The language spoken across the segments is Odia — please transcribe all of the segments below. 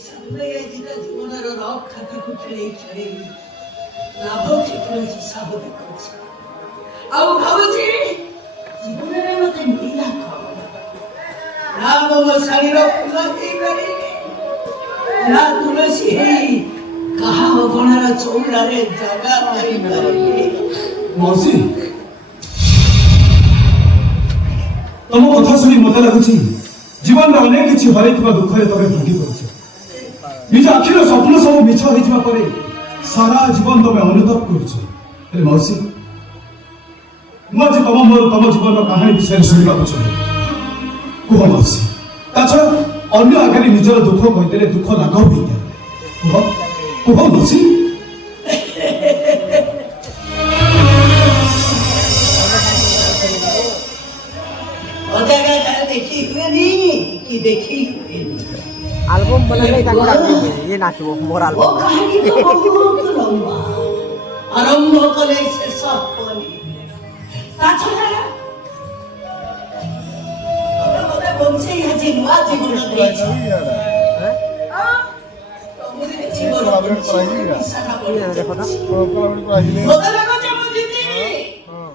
জীবনের রক্ষাকে খুঁজে ছেড়ে লাভ ক্ষেত্রে সাবধান করছে ଆଉ ଭାବୁଛି ଜୀବନରେ ମତେ ନିରା ନା ମୋ ଶାଢ଼ୀର ଫୁଲ ହେଇପାରିନି ନା ତୁଳସୀ ହେଇ କାହା ଅଗଣାର ଚଉରାରେ ଜାଗା ପାଇପାରିନି। ମାଉସୀ ତମ କଥା ଶୁଣି ମତେ ଲାଗୁଛି ଜୀବନରେ ଅନେକ କିଛି ହରାଇଥିବା ଦୁଃଖରେ ତମେ ଭାଙ୍ଗି ପଡୁଛ। ନିଜ ଆଖିର ସ୍ୱପ୍ନ ସବୁ ମିଛ ହେଇଯିବା ପରେ ସାରା ଜୀବନ ତମେ ଅନୁତାପ କରୁଛ। ହେଲେ ମାଉସୀ ମୁଁ ଆଜି ତମ ଜୀବନର କାହାଣୀ ବିଷୟରେ ଶୁଣିବାକୁ ଚାହେଁ। କୁହ ମାଉସୀ, ତା ଛଡ଼ା ଅନ୍ୟ ଆଗରେ ନିଜର ଦୁଃଖ କହିଦେଲେ ଦୁଃଖ ଲାଘବ ହେଇଥାଏ। କୁହ ମାଉସୀ। देखी हुए कि देखी हुए एल्बम बनाने का काम ये नाचबो मोर एल्बम बहुत लंबा आरंभ कले से सब पानी ताछड़ा ओटा बमसे या जीवा जीवन देछ तमरे जीवन सारा पड़ी देखो ना मोटा लगो जे मु जीती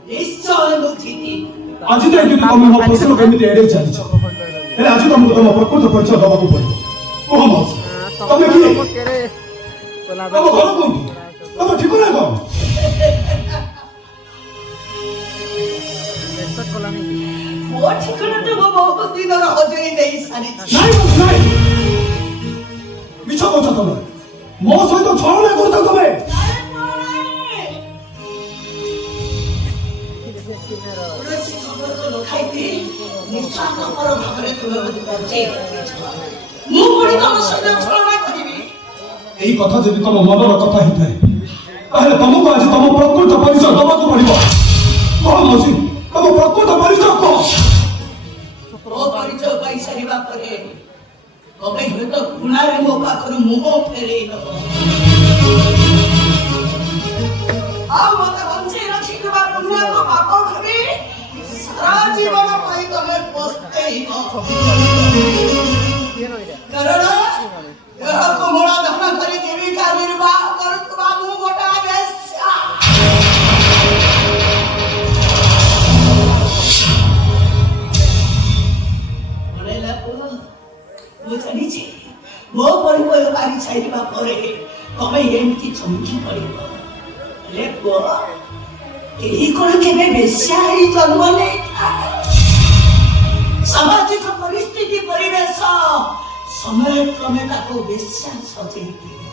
निश्चय मु जीती ଆଜି ତ ଏଠି ତମେ ମୋ ପ୍ରଶ୍ନ କେମିତି ଏଡ଼େଇ ଚାଲିଛ। ହେଲେ ଆଜି ତମକୁ ତମ ପ୍ରକୃତ ପରିଚୟ ଦେବାକୁ ପଡ଼ିବ। କୁହ ମାଉସୀ ତମେ କିଏ? ତମ ଘର କୋଉଠି? ତମ ଠିକଣା କଣ? ମୋ ଠିକଣା ତ ମୋ ବହୁତ ଦିନର ହଜେଇ ଦେଇ ସାରିଛି। ନାଇଁ ମିଛ କହୁଛ ତମେ। ମୋ ସହିତ ଛଳନା କରୁଛ ତମେ। এই কথা যদি তম মনর কথা ହେଇଥାଏ তাহলে ତମକୁ ଆଜି ତମ ପ୍ରକୃତ ପରିଚୟ ଦେବାକୁ ପଡ଼ିବ। କହ ମାଉସୀ ତମ ପ୍ରକୃତ ପରିଚୟ କହ। ମୋ ପରିଚୟ ପାଇ ସାରିବା ପରେ ତମେ ହୁଏତ ଘୃଣାରେ ମୋ ପାଖରୁ ମୁହଁ ଫେରେଇ ଦେବ ଆଉ ମତେ ବଞ୍ଚେଇ ରଖିଥିବା ପୁଣ୍ୟକୁ ପାପ ଭାବି ସାରା ଜୀବନ ପାଇଁ ତମେ ପସ୍ତେଇବ। କାରଣ ଦେହକୁ ମୂଳ ଧନ କରି ଜୀବିକା ନିର୍ବାହ କରୁଥିବା ମୁଁ ଗୋଟା ବେଶ୍ୟା। ମନେଲା ପୁଅ ମୁଁ ଜାଣିଛି ମୋ ପରିଚୟ ପାରି ସାରିବା ପରେ ତମେ ଏମିତି ଚମକି ପଡ଼ିବ। ହେଲେ ପୁଅ କେହି କଣ କେବେ ବେଶ୍ୟା ହେଇ ଜନ୍ମ ନେଇଥାଏ? ସାମାଜିକ ପରିସ୍ଥିତି ପରିବେଶ ସମୟ କ୍ରମେ ତାକୁ ବେଶ୍ୟା ସଜେଇ ଦିଏ।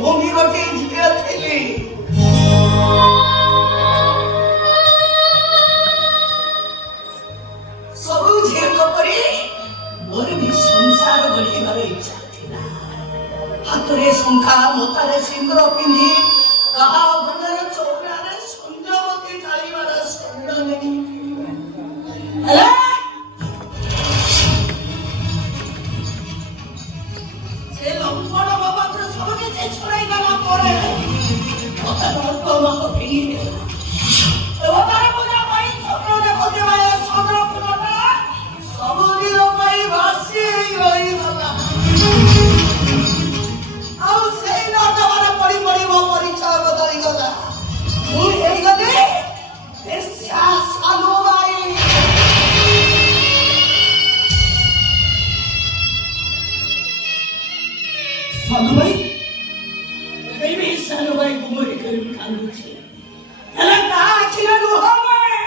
ମୁଁ ବି ଗୋଟେ ଝିଅ ଥିଲି। ସବୁ ଝିଅଙ୍କ ପରି ମୋର ବି ସଂସାର ଗଢ଼ିବାର ଇଚ୍ଛା ଥିଲା। ହାତରେ ଶଙ୍ଖା ମଥାରେ ସିନ୍ଦୁର ପିନ୍ଧି କାହା ଘରର ଚଉରାରେ ସଞ୍ଜବତୀ ଜାଳିବାର ସ୍ୱପ୍ନ ଦେଖିଥିଲି। ହେଲେ ସେ ଲମ୍ବଣ ବାବାଙ୍କର ସବୁ କିଛି ଛଡ଼ାଇ ଦେଲା ପରେ ମତେ ମତ ଭେଙ୍ଗିଦେଲା। ଦେବତାର ପୂଜା ପାଇଁ ସ୍ୱପ୍ନ ଦେଖୁଥିବା ଏ ଚନ୍ଦ୍ରପୁରଟା ସବୁଦିନ ପାଇଁ ଭାସି ରହିଗଲା। ଆଉ ସେଇ ନର୍ଦ୍ଦମାରେ ପଡ଼ି ପଡ଼ି ମୋ ପରିଚୟ ବଦଳିଗଲା। ମୁଁ ହେଇଗଲି ବେଶ୍ୟା ସାଲୁବାଇ। ସାଲୁବାଇ ଏବେ ବି ସାଲୁବାଇ ଗୁମରି କରି କାନ୍ଦୁଛି। ହେଲେ ତା ଆଖିରେ ଲୁହ ନୁହେଁ,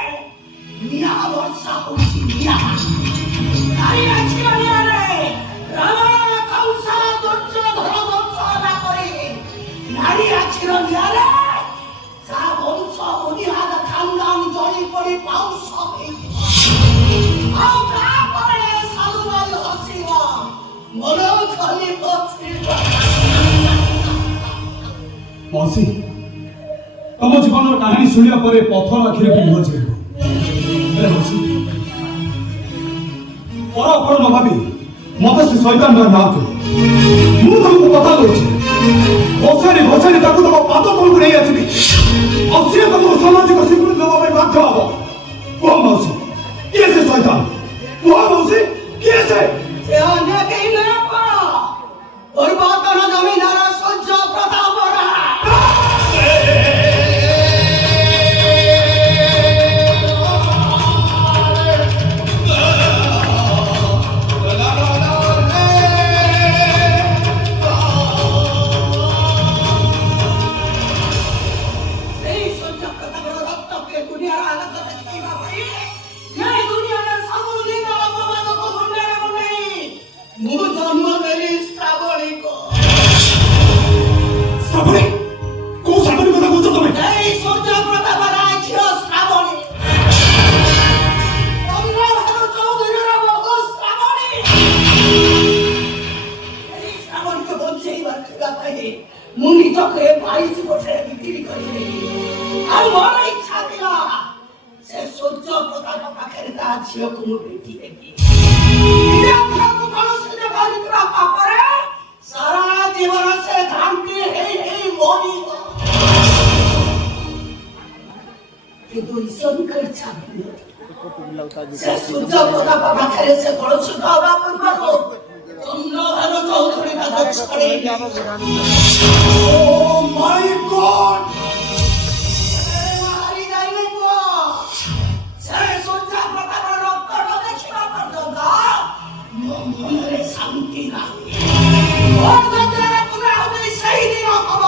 ନିଆଁ ବର୍ଷା ହଉଛି ନିଆଁ। ତାରି ଆଖିର ନିଆଁରେ ରାମ କଂସ ଦୁର୍ଯ୍ୟୋଧନ ବଂଶନା କରି ନାରୀ ଆଖିର ନିଆଁରେ ତା ବଂଶ ବୁନିହାଦ ଖାନଦାନ ଜଳି ପଡ଼ି ପାଉଁଶ ହେଇଯିବ। ଆଉ ତାପରେ ସାଲୁବାଇ ହସିବ, ମନ ଖାଲି ବସିବ। ମାଉସୀ ତମ ଜୀବନର କାହାଣୀ ଶୁଣିବା ପରେ ପଥର ଆଖିରେ ବି ଲୁହ ଝରିବ। ହେଲେ ମାଉସୀ ପର ଅପର ନ ଭାବି ମତେ ସେ ଶୈତାନର ନାଁ କୁହ। ମୁଁ ତମକୁ କଥା କହୁଛି ବସାଣି ତାକୁ ତମ ପାଦ ତଳକୁ ନେଇ ଆସିବି ଆଉ ସିଏ ତମକୁ ସାମାଜିକ ସ୍ୱୀକୃତି ଦେବା ପାଇଁ ବାଧ୍ୟ ହବ। କୁହ ମାଉସୀ କିଏ ସେ ଶୈତାନ? କୁହ ମାଉସୀ କିଏ ସେ? ଅନ୍ୟ କେହି ନୁହେଁ। ପୂର୍ବତନ ଜମିଦାର ସୂର୍ଯ୍ୟ ପ୍ରତାପ ରାୟ। এই ସୂର୍ଯ୍ୟ ପ୍ରତାପର ରକ୍ତକୁ ଏ ଦୁନିଆର ଆଲୋକରେ ଦେଖେଇବା ପାଇଁ ଏ ଦୁନିଆର ସବୁ ଦିନ ଅପମାନକୁ ମୁଣ୍ଡରେ ମୁଣ୍ଡେଇ ମୁଁ ଜନ୍ମ ନେଲି ଶ୍ରାବଣୀକୁ। ଶ୍ରାବଣୀ କୋଉ ଶ୍ରାବଣୀ କଥା କହୁଛ ତମେ? এই সূর্য প্রতাপ রায় ছিল শ্রাবণী। চন্দ্রভানু চৌধুরীর বহু শ্রাবণী। এই শ্রাবণীকে বঞ্চাইবার ଥିବା ପାଇଁ ମୁଁ ନିଜକୁ ଏ 22 ବର୍ଷରେ ବିକ୍ରି କରିଦେଲି। ଆଉ ମୋର ଇଚ୍ଛା ଥିଲା ସେ ସୂର୍ଯ୍ୟ ପ୍ରତାପ ପାଖରେ ତା ଝିଅକୁ ମୁଁ ଭେଟି ଦେବି। ନିଜ ଝିଅକୁ କଳୁଷିତ କରିଥିବା ପାପରେ ସାରା ଜୀବନ ସେ ଘାଣ୍ଟି ହେଇ ମରିବ। କିନ୍ତୁ ଈଶ୍ୱରଙ୍କ ଇଚ୍ଛା ଭିନ୍ନ। ସେ ସୂର୍ଯ୍ୟ ପ୍ରତାପ ପାଖରେ ସେ କଳୁଷିତ ହେବା ପୂର୍ବରୁ ଚନ୍ଦ୍ରଭାନୁ ଚୌଧୁରୀ ତାକୁ ଛଡ଼େଇଲେ। Oh my God! ମାରି ଯାଇନି ପୁଅ। ସେ ସୂର୍ଯ୍ୟ ପ୍ରତାପର ରକ୍ତ ନ ଦେଖିବା ପର୍ଯ୍ୟନ୍ତ ମୋ ମନରେ ଶାନ୍ତି ନାହିଁ। ମୋର ଯନ୍ତ୍ରଣାର ପୁନରାବୃତ୍ତି ସେହିଦିନ ହବ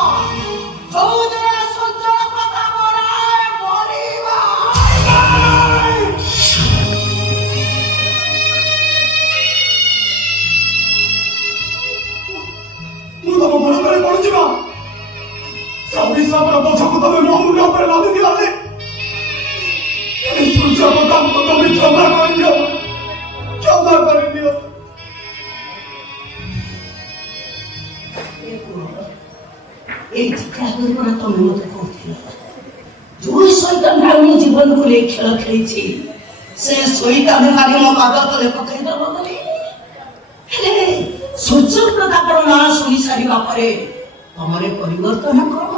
ଯୋଉଦିନ ସୂର୍ଯ୍ୟ ପ୍ରତାପ ରାୟ ମରିବ। ମୁଁ ତମ ମନ ଉପରେ ପଡୁଯିବା ଅଭିଶାପର ବୋଝକୁ ତମେ ମୋ ମୁଣ୍ଡ ଉପରେ ଲାଦି ଦିଆଲେ। এই সূর্য প্রতাপকে তুমি ক্ষমা করে দিও, ক্ষমা করে দিও। ଏଇଠି ଆଗରୁ କଣ ତମେ ମତେ କହୁଥିଲ ଯୋଉ ଶୈତାନ ମୁଁ ଜୀବନକୁ ନେଇ ଖେଳ ଖେଳିଛି ସେ ଶୈତାନ ମାରି ମୋ ପାଦ ତଳେ ପକାଇଦବ ବୋଲି। ହେଲେ ସୂର୍ଯ୍ୟ ପ୍ରତାପର ନାଁ ଶୁଣି ସାରିବା ପରେ ତମର ପରିବର୍ତ୍ତନ କଣ?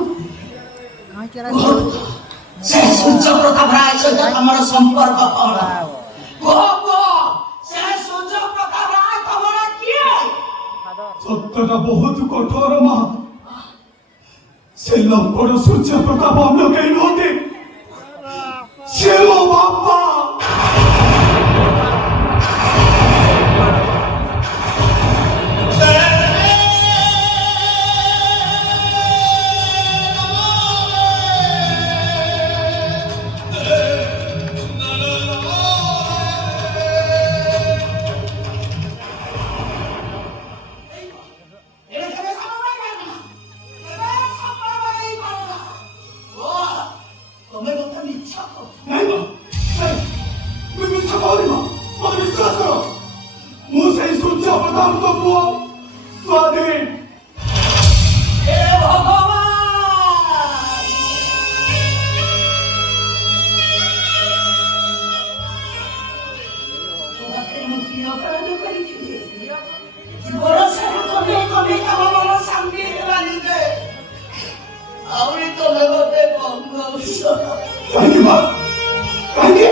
ସେ ସୂର୍ଯ୍ୟ ପ୍ରତାପ ରାୟ ସହିତ ତମର ସମ୍ପର୍କ କଣ? ସେ ସୂର୍ଯ୍ୟ ପ୍ରତାପ ରାୟ ତମର କିଏ? সত্যটা বহুত কঠোর মা। সে লম্পট সূর্য প্রতাপ অন্য কেউ নহে, সে ମୋ ବାପା। ତମେ କଥା ମିଛ କହୁଛ। ନାଇଁ ମା, ନାଇଁ, তুমি মিথ্য কহনি মা, মତେ বিশ্বাস কর। ମୁଁ ସେଇ ସୂର୍ଯ୍ୟ ପ୍ରତାପଙ୍କ ପୁଅ ସ୍ୱାଧୀନ। हे भगवान তোমাকে মুক্তি অপরাধ করেছিলে জীবন সারা কমে কমে তম মন শান্তি হেলানি যে আউরি তমে মতে বন্ধ କାହିଁକି ମା, କାହିଁକି?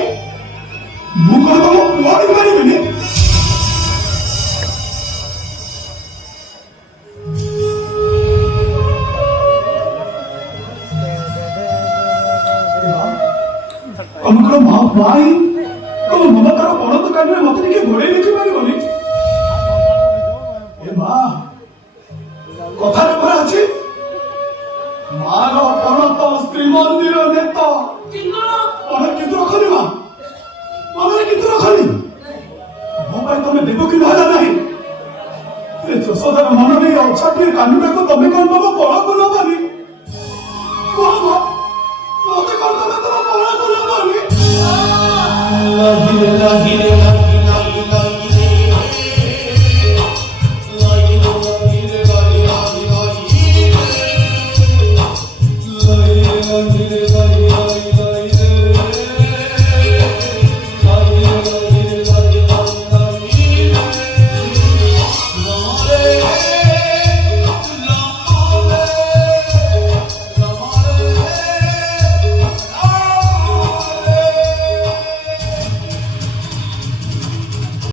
ମୁଁ କଣ ତମ ପୁଅ ହେଇପାରିବିନି? ତମେ କଣ ମା ଭାଇ ତମ ମମତାର ବଳଦ କାଣ୍ଡରେ ମତେ ଟିକେ ଘୋଡେଇ ଦେଖିପାରିବନି? ଏ ମା, କଥାରେ ପରା ଅଛି ମାର ପଣତ ଶ୍ରୀମନ୍ଦିର ନେତ। ମନରେ କିନ୍ତୁ ରଖନି ମା, ମନରେ କିନ୍ତୁ ରଖନି। ମୋ ପାଇଁ ତମେ ଦେବକୀ ମହାରା ନାହିଁ। ଏ ଯଶୋଦାର ମନ ନେଇ ଅଛାଟିଏ କାନୁଟାକୁ ତମେ କଣ ତମ କଳକୁ ନବନି? କୁହ ମା, ମତେ କଣ ତମେ ତମ କଳକୁ ନବନି?